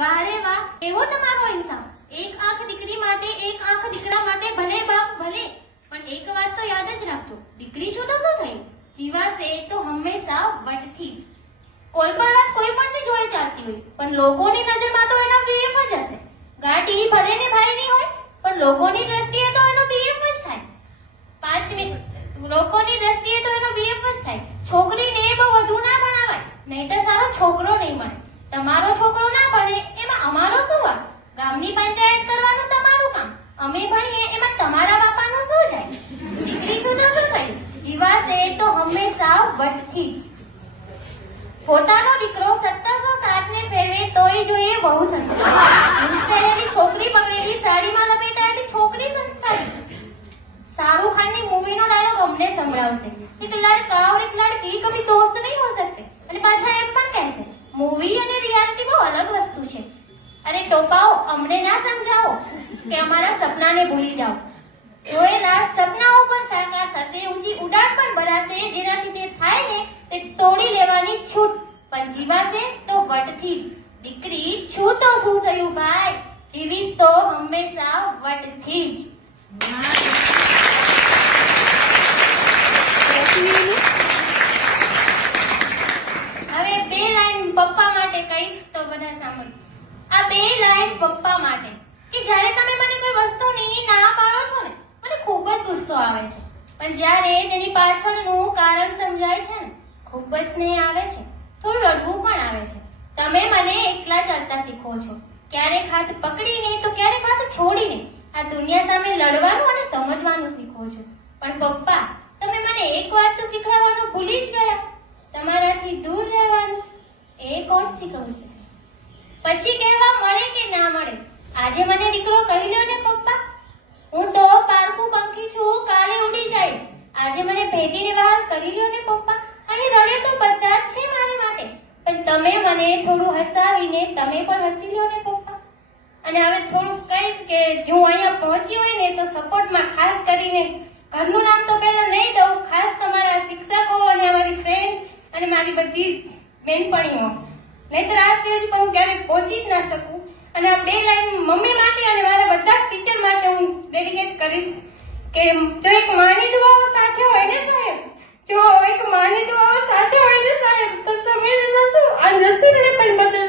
વાહ રે વાહ, એવો તમારો ઇન્સાફ. એક આંખ દીકરી માટે, એક આંખ દીકરા માટે, ભલે બાપ ભલે. પણ એક વાત તો યાદ જ રાખજો, દીકરી છો તો શું થયું? જીવાશે તો હંમેશા વટથી જ. કોઈ પણ વાત કોઈ પણની જોડે ચાલતી હોય, પણ લોકોની નજરમાં તો એનો બીએફ જ હશે. ગાડી ભલે ને ભાઈની હોય, પણ લોકોની દ્રષ્ટિએ તો એનો બીએફ જ થાય. લોકોની દ્રષ્ટિએ તો એનો બીએફ જ થાય. છોકરીને બહુ વધુ ના ભણાવાય, નહીં તો સારો છોકરો નહીં મળે. તમારો છોકરો ના ભણે એમાં અમારો શું વાંક? ગામની પંચાયત કરવાનું તમારું કામ, અમે ભણીએ એમાં તમારા બાપાનું શું જાય? દીકરી છું તો શું થયું? જીવાશે તો હંમેશા વટથી જ. પોતાનો દીકરો 1707 ને ફેરવે તોય જોઈએ બહુ સંસ્કાર. પહેરેલી છોકરી પકડેલી સાડીમાં લપેટાયેલી છોકરી સંસ્કારી. शाहरुख खान ની મૂવીનો ડાયલોગ અમને સંભળાવશે, એક લડકા और एक लड़की कभी दोस्त नहीं हो सकते, અને પાછા એમ પણ કહેશે મૂવી અને રિયાલિટી બહુ અલગ વસ્તુ છે. અરે ટોપાઓ, અમને ના સમજાવો કે અમારા સપનાને ભૂલી જાઓ. જોયેલા સપનાઓ પણ સાકાર થશે, ઊંચી ઉડાન પણ ભરાશે, જેનાથી તે થાય ને તે તોડી લેવાની છૂટ. પણ જીવાશે તો વટથી જ. દીકરી છું તો શું થયું ભાઈ? જીવીશ તો હંમેશા વટથી જ. હવે બે લાઈન પપ્પા માટે કહીશ તો બધા સાંભળજો. આ બે લાઈન પપ્પા માટે કે જ્યારે તમે મને કોઈ વસ્તુની ના પાડો છો ને, મને ખૂબ જ ગુસ્સો આવે છે. પણ જ્યારે તેની પાછળનું કારણ સમજાય છે ને, ખૂબ જ સ્નેહ આવે છે, થોડું રડવું પણ આવે છે. તમે મને એકલા ચાલતા શીખો છો, ક્યારેક હાથ પકડીને તો ક્યારેક હાથ છોડીને આ દુનિયા સામે લડવાનું અને સમજવાનું શીખો છો. પણ પપ્પા, તમે મને એક વાત તો શીખવાડવાનું ભૂલી જ ગયા, તમારાથી દૂર રહેવાનું. એ કોણ શીખવશે? પછી કહેવા મળે કે ના મળે, આજે મને દીકરો કહી લ્યો ને પપ્પા. હું તો પારકું પંખી છું, કાલે ઉડી જઈશ. આજે મને ભેટીને બહાર કરી લ્યો ને પપ્પા. અહીં રડે તો બધા જ છે મારી માટે, પણ તમે મને થોડું હસાવીને તમે પણ હસી લ્યો ને પપ્પા. અને હવે થોડું કહીશ કે જો અહીંયા પહોંચી હોય ને તો સપોર્ટમાં ખાસ કરીને ઘરનું નામ તો પહેલા નહીં દઉં, ખાસ તમારા શિક્ષકો અને અમારી ફ્રેન્ડ અને મારી બધી જ બેનપણીઓ, નહીંતર આ સ્ટેજ પર હું ક્યારેક પહોંચી જ ના શકું. અને આ બે લાઈન મમ્મી માટે અને મારા બધા ટીચર માટે હું ડેડિકેટ કરીશ કે જો એક માની દુઆઓ સાથે હોય ને સાહેબ, જો એક માની દુઆઓ સાથે હોય ને સાહેબ, તો સમય શું આ નસીબને પણ બદલ